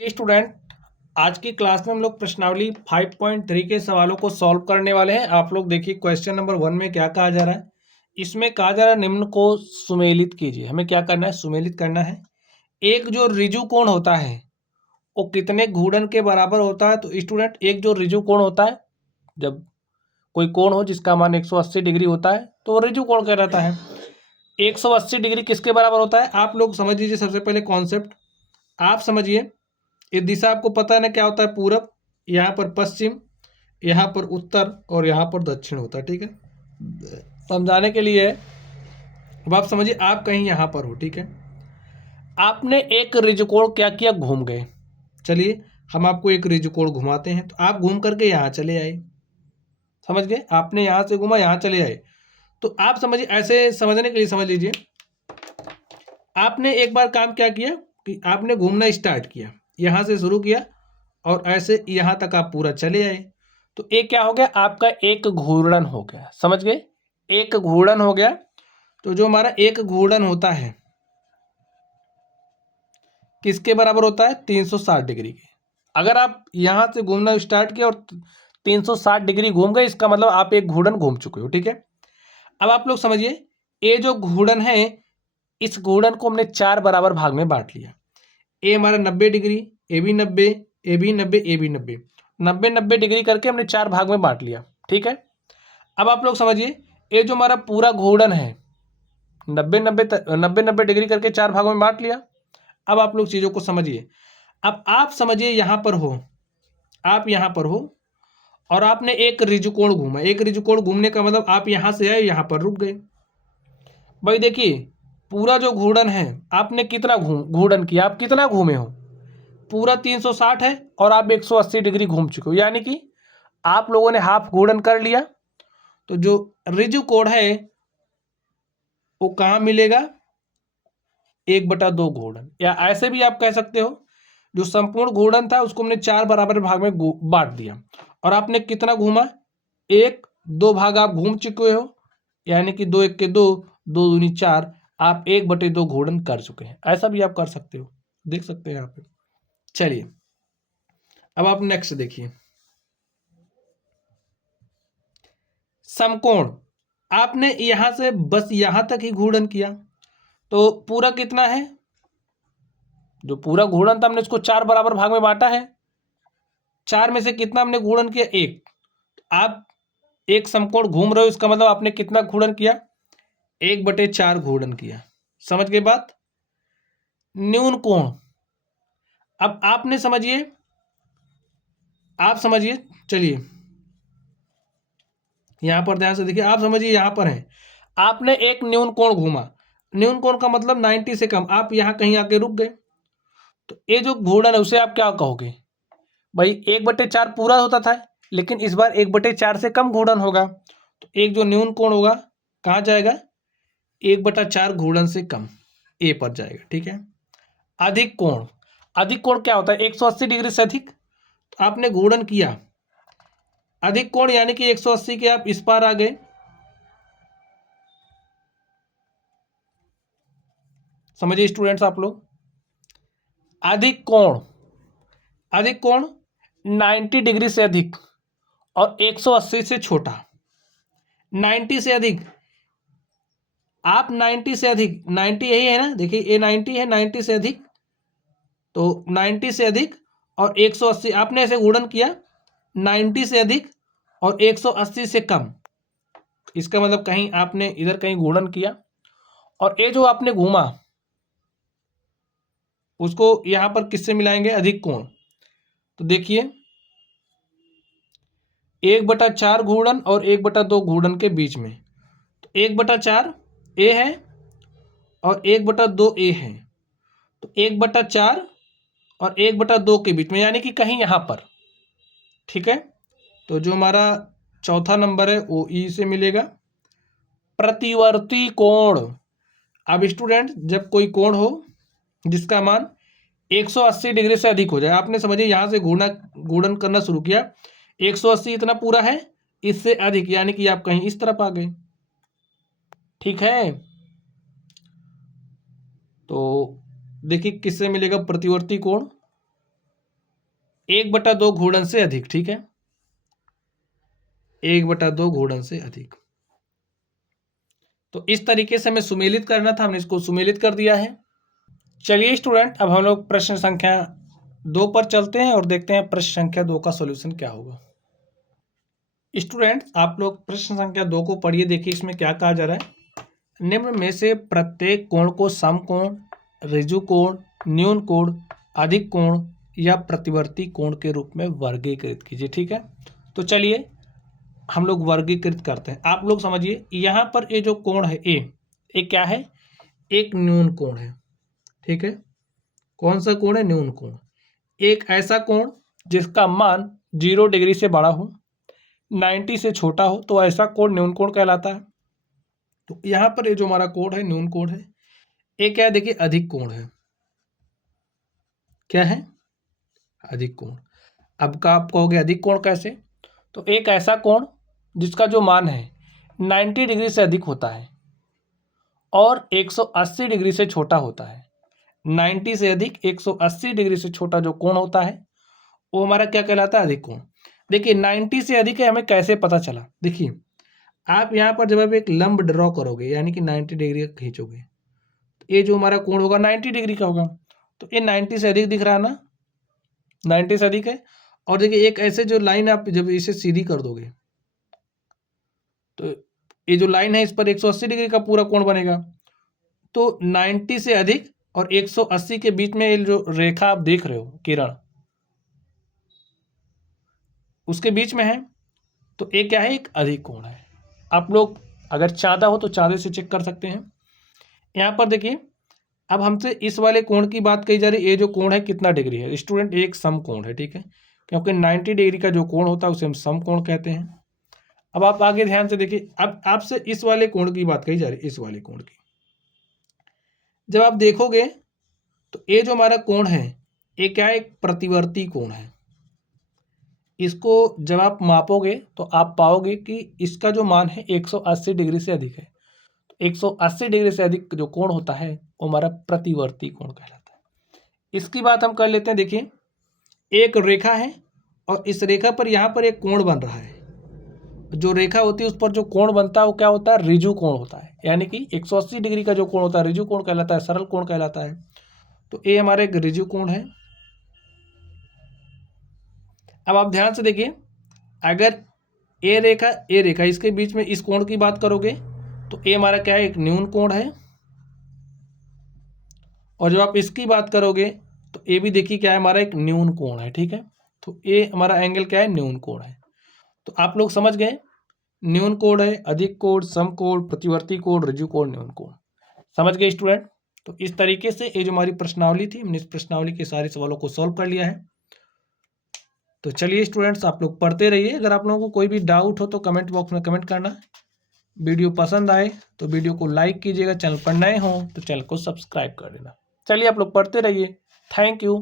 ये स्टूडेंट, आज की क्लास में हम लोग प्रश्नावली 5.3 के सवालों को सॉल्व करने वाले हैं। आप लोग देखिए क्वेश्चन नंबर 1 में क्या कहा जा रहा है। इसमें कहा जा रहा है निम्न को सुमेलित कीजिए। हमें क्या करना है? सुमेलित करना है। एक जो ऋजु कोण होता है वो कितने घूर्णन के बराबर होता है? तो स्टूडेंट, एक जो ऋजु कोण होता है, जब कोई कोण हो जिसका मान 180 डिग्री होता है तो वो ऋजु कोण कहलाता है। 180 डिग्री किसके बराबर होता है? आप लोग समझ लीजिए। सबसे पहले कॉन्सेप्ट आप समझिए। ये दिशा आपको पता है ना क्या होता है? पूरब, यहाँ पर पश्चिम, यहाँ पर उत्तर और यहाँ पर दक्षिण होता है। ठीक है, समझाने के लिए अब आप समझिए, आप कहीं यहाँ पर हो, ठीक है, आपने एक ऋजुकोण क्या किया? घूम गए। चलिए हम आपको एक ऋजुकोण घुमाते हैं। तो आप घूम करके यहाँ चले आए, समझ गए? आपने यहाँ से घूमा, यहाँ चले आए। तो आप समझिए, ऐसे समझने के लिए समझ लीजिए, आपने एक बार काम क्या किया कि आपने घूमना स्टार्ट किया, यहाँ से शुरू किया और ऐसे यहाँ तक आप पूरा चले आए। तो एक क्या हो गया? आपका एक घूर्णन हो गया। समझ गए? एक घूर्णन हो गया। तो जो हमारा एक घूर्णन होता है किसके बराबर होता है? 360 डिग्री के। अगर आप यहाँ से घूमना स्टार्ट किया और 360 डिग्री घूम गए, इसका मतलब आप एक घूर्णन घूम चुके हो। ठीक है, अब आप लोग समझिए, ये जो घूर्णन है, इस घूर्णन को हमने 4 बराबर भाग में बांट लिया। ए हमारा 90 डिग्री, ए भी 90, ए भी 90, ए भी 90, 90 डिग्री करके हमने 4 भाग में बांट लिया। ठीक है, अब आप लोग समझिए, ये जो हमारा पूरा घूर्णन है, 90 डिग्री करके 4 भागों में बांट लिया। अब आप लोग चीज़ों को समझिए। अब आप समझिए, यहाँ पर हो, आप यहाँ पर हो और आपने एक ऋजुकोण घूमा। एक ऋजुकोण घूमने का मतलब आप यहाँ से आए, यहाँ पर रुक गए। भाई देखिए, पूरा जो घूर्णन है, आपने कितना घूर्णन किया? आप कितना घूमे हो? पूरा 360 है और आप 180 डिग्री घूम चुके हो, यानी कि आप लोगों ने हाफ घूर्णन कर लिया। तो जो ऋजु कोण है वो कहाँ मिलेगा? 1/2 घूर्णन, या ऐसे भी आप कह सकते हो, जो संपूर्ण घूर्णन था उसको हमने 4 बराबर भाग में बांट दिया। और आपने कितना घूमा? एक, 2 भाग आप घूम चुके हो, यानी कि 2 1 के 2, 2 दूनी 4, आप 1/2 घूर्णन कर चुके हैं। ऐसा भी आप कर सकते हो, देख सकते हैं यहाँ पे। चलिए अब आप नेक्स्ट देखिए, समकोण। आपने यहां से बस यहां तक ही घूर्णन किया, तो पूरा कितना है? जो पूरा घूर्णन था हमने उसको 4 बराबर भाग में बांटा है। 4 में से कितना हमने घूर्णन किया? 1। आप एक समकोण घूम रहे हो, इसका मतलब आपने कितना घूर्णन किया? 1/4 घूर्णन किया। समझ गए बात? न्यून कोण, अब आपने समझिए, आप समझिए, चलिए यहां पर ध्यान से देखिए, आप समझिए, यहां पर है, आपने एक न्यून कोण घूमा। न्यून कोण का मतलब 90 से कम। आप यहां कहीं आके रुक गए, तो ये जो घूर्णन है उसे आप क्या कहोगे? भाई 1/4 पूरा होता था, लेकिन इस बार 1/4 से कम घूर्णन होगा। तो एक जो न्यून कोण होगा कहाँ जाएगा? 1/4 घूर्णन से कम, ए पर जाएगा। ठीक है, अधिक कोण। अधिक कोण क्या होता है? 180 डिग्री से अधिक। तो आपने घूर्णन किया, अधिक कोण यानी कि 180 के आप इस पार आ गए। समझिए स्टूडेंट्स आप लोग, अधिक कोण, अधिक कोण 90 डिग्री से अधिक और 180 से छोटा। 90 से अधिक, आप 90 से अधिक, 90 यही है ना, देखिए ये 90 है, 90 से अधिक, तो 90 से अधिक और 180, आपने ऐसे गुणन किया, 90 से अधिक और 180 से कम। इसका मतलब कहीं आपने इधर कहीं गुणन किया और ये जो आपने घूमा उसको यहां पर किससे मिलाएंगे? अधिक कोण। तो देखिए 1/4 घूर्णन और 1/2 घूर्णन के बीच में, तो 1/4 ए है और 1/2 ए है। तो 1/4 और 1/2 के बीच में, यानी कि कहीं यहां पर। ठीक है, तो जो हमारा चौथा नंबर है वो ई से मिलेगा। प्रतिवर्ती कोण। अब स्टूडेंट, जब कोई कोण हो जिसका मान 180 डिग्री से अधिक हो जाए, आपने समझिए यहां से गुणन करना शुरू किया, 180 इतना पूरा है, इससे अधिक यानी कि आप कहीं इस तरफ आ गए। ठीक है, तो देखिए किससे मिलेगा प्रतिवर्ती कोण? 1/2 घूर्णन से अधिक, ठीक है, 1/2 घूर्णन से अधिक। तो इस तरीके से हमें सुमेलित करना था, हमने इसको सुमेलित कर दिया है। चलिए स्टूडेंट, अब हम लोग प्रश्न संख्या 2 पर चलते हैं और देखते हैं प्रश्न संख्या 2 का सॉल्यूशन क्या होगा। स्टूडेंट, आप लोग प्रश्न संख्या 2 को पढ़िए, देखिए इसमें क्या कहा जा रहा है। निम्न में से प्रत्येक कोण को समकोण, ऋजु कोण, न्यून कोण, अधिक कोण या प्रतिवर्ती कोण के रूप में वर्गीकृत कीजिए, ठीक है। तो चलिए हम लोग वर्गीकृत करते हैं। आप लोग समझिए, यहाँ पर ये जो कोण है ए क्या है, एक न्यून कोण है, ठीक है। कौन सा कोण है, न्यून कोण। एक ऐसा कोण जिसका मान 0 डिग्री से बड़ा हो, 90 से छोटा हो, तो ऐसा कोण न्यून कोण कहलाता है। तो यहाँ पर ये जो हमारा कोण है न्यून कोण है। एक क्या है, देखिए अधिक कोण है, क्या है, अधिक कोण। अब का आप कहोगे अधिक कोण कैसे, तो एक ऐसा कोण जिसका जो मान है 90 डिग्री से अधिक होता है और 180 डिग्री से छोटा होता है। 90 से अधिक 180 डिग्री से छोटा जो कोण होता है वो हमारा क्या कहलाता है, अधिक कोण। देखिए 90 से अधिक है, हमें कैसे पता चला, देखिए आप यहाँ पर जब आप एक लंब ड्रॉ करोगे, यानी कि 90 डिग्री का खींचोगे, तो ये जो हमारा कोण होगा 90 डिग्री का होगा। तो ये 90 से अधिक दिख रहा है ना, 90 से अधिक है। और देखिए एक ऐसे जो लाइन आप जब इसे सीधी कर दोगे, तो ये जो लाइन है इस पर 180 डिग्री का पूरा कोण बनेगा। तो 90 से अधिक और 180 के बीच में ये जो रेखा आप देख रहे हो, किरण, उसके बीच में है, तो ये क्या है, एक अधिक कोण है। आप लोग अगर चाँदा हो तो चाँदे से चेक कर सकते हैं। यहाँ पर देखिए, अब हमसे इस वाले कोण की बात कही जा रही है। ये जो कोण है कितना डिग्री है स्टूडेंट, एक समकोण है, ठीक है, क्योंकि 90 डिग्री का जो कोण होता है उसे हम समकोण कहते हैं। अब आप आगे ध्यान से देखिए, अब आपसे इस वाले कोण की बात कही जा रही है, इस वाले कोण की। जब आप देखोगे तो ये जो हमारा कोण है ये क्या है, एक प्रतिवर्ती कोण है। इसको जब आप मापोगे तो आप पाओगे कि इसका जो मान है 180 डिग्री से अधिक है। 180 डिग्री से अधिक जो कोण होता है वो हमारा प्रतिवर्ती कोण कहलाता है। इसकी बात हम कर लेते हैं। देखिए एक रेखा है और इस रेखा पर यहाँ पर एक कोण बन रहा है। जो रेखा होती है उस पर जो कोण बनता है वो क्या होता है, ऋजु कोण होता है। यानी कि 180 डिग्री का जो कोण होता है ऋजु कोण कहलाता है, सरल कोण कहलाता है। तो ये हमारा एक ऋजु कोण है। अब आप ध्यान से देखिए, अगर ए रेखा इसके बीच में इस कोण की बात करोगे तो ये हमारा क्या है, एक न्यून कोण है। और जब आप इसकी बात करोगे तो ये भी देखिए क्या है, हमारा एक न्यून कोण है, ठीक है। तो ये हमारा एंगल क्या है, न्यून कोण है। तो आप लोग समझ गए, न्यून कोण है, अधिक कोण, समकोण, प्रतिवर्ती कोण, ऋजु कोण, न्यून कोण। समझ गए स्टूडेंट। तो इस तरीके से ये जो हमारी प्रश्नावली थी, हमने इस प्रश्नावली के सारे सवालों को सॉल्व कर लिया है। तो चलिए स्टूडेंट्स, आप लोग पढ़ते रहिए। अगर आप लोगों को कोई भी डाउट हो तो कमेंट बॉक्स में कमेंट करना। वीडियो पसंद आए तो वीडियो को लाइक कीजिएगा, चैनल पर नए हो तो चैनल को सब्सक्राइब कर देना। चलिए आप लोग पढ़ते रहिए। Thank you.